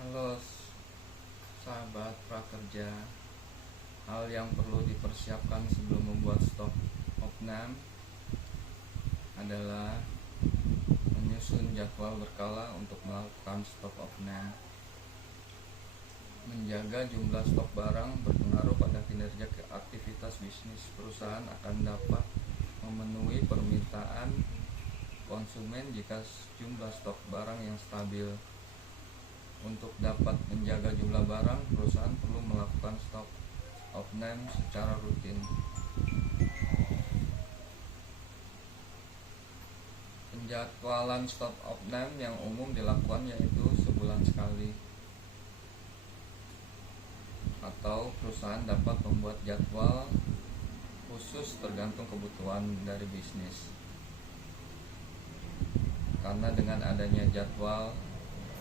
Halo sahabat prakerja, hal yang perlu dipersiapkan sebelum membuat stok opname adalah menyusun jadwal berkala untuk melakukan stok opname. Menjaga jumlah stok barang berpengaruh pada kinerja aktivitas bisnis perusahaan, akan dapat memenuhi permintaan konsumen jika jumlah stok barang yang stabil. Untuk dapat menjaga jumlah barang, perusahaan perlu melakukan stok opname secara rutin. Penjadwalan stok opname yang umum dilakukan yaitu sebulan sekali, atau perusahaan dapat membuat jadwal khusus tergantung kebutuhan dari bisnis. Karena dengan adanya jadwal,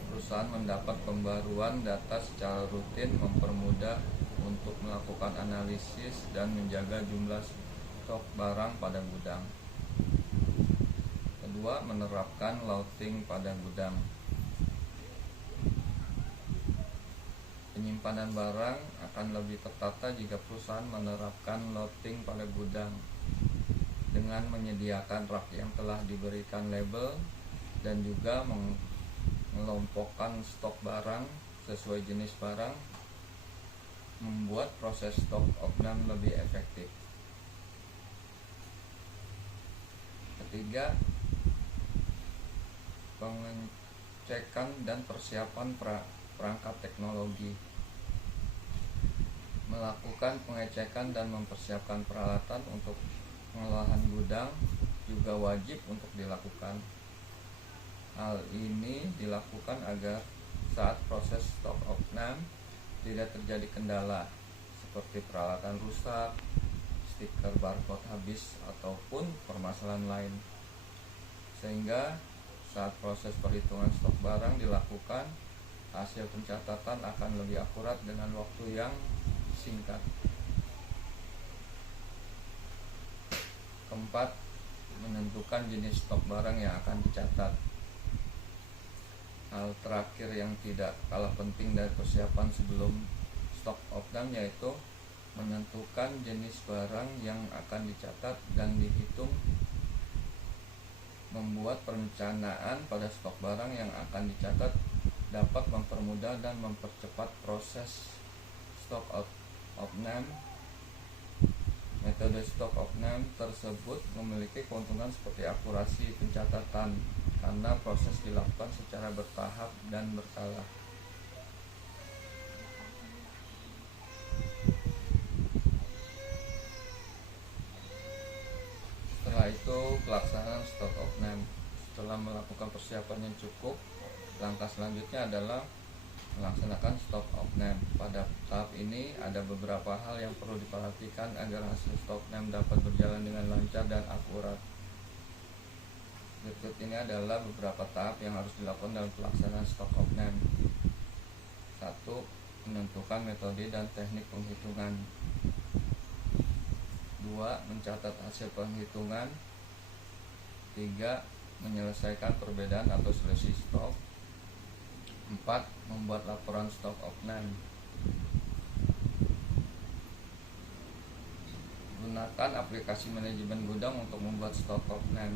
perusahaan mendapat pembaruan data secara rutin, mempermudah untuk melakukan analisis dan menjaga jumlah stok barang pada gudang. Kedua, menerapkan loading pada gudang. Penyimpanan barang akan lebih tertata jika perusahaan menerapkan loading pada gudang dengan menyediakan rak yang telah diberikan label dan juga mengelompokkan stok barang sesuai jenis barang, membuat proses stok opname lebih efektif. Ketiga, pengecekan dan persiapan perangkat teknologi. Melakukan pengecekan dan mempersiapkan peralatan untuk pengolahan gudang juga wajib untuk dilakukan. Hal ini dilakukan agar saat proses stok opname tidak terjadi kendala seperti peralatan rusak, stiker barcode habis, ataupun permasalahan lain, sehingga saat proses perhitungan stok barang dilakukan, hasil pencatatan akan lebih akurat dengan waktu yang singkat. Keempat, menentukan jenis stok barang yang akan dicatat. Hal terakhir yang tidak kalah penting dari persiapan sebelum stok opname yaitu menentukan jenis barang yang akan dicatat dan dihitung. Membuat perencanaan pada stok barang yang akan dicatat dapat mempermudah dan mempercepat proses stok opname. Metode stok opname tersebut memiliki keuntungan seperti akurasi pencatatan karena proses dilakukan secara bertahap dan berkala. Setelah itu, pelaksanaan stok opname. Setelah melakukan persiapan yang cukup, langkah selanjutnya adalah melaksanakan stok opname. Pada tahap ini ada beberapa hal yang perlu diperhatikan agar hasil stok opname dapat berjalan dengan lancar dan akurat. Berikut ini adalah beberapa tahap yang harus dilakukan dalam pelaksanaan stok opname. 1. Menentukan metode dan teknik penghitungan. 2. Mencatat hasil penghitungan. 3. Menyelesaikan perbedaan atau selisih stok. 4. Membuat laporan stok opname. Gunakan aplikasi manajemen gudang untuk membuat stok opname.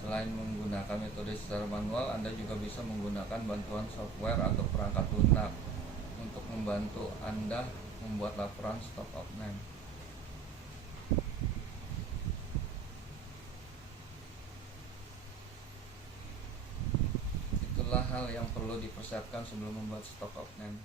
Selain menggunakan metode secara manual, Anda juga bisa menggunakan bantuan software atau perangkat lunak untuk membantu Anda membuat laporan stok opname. Itulah hal yang perlu dipersiapkan sebelum membuat stok opname.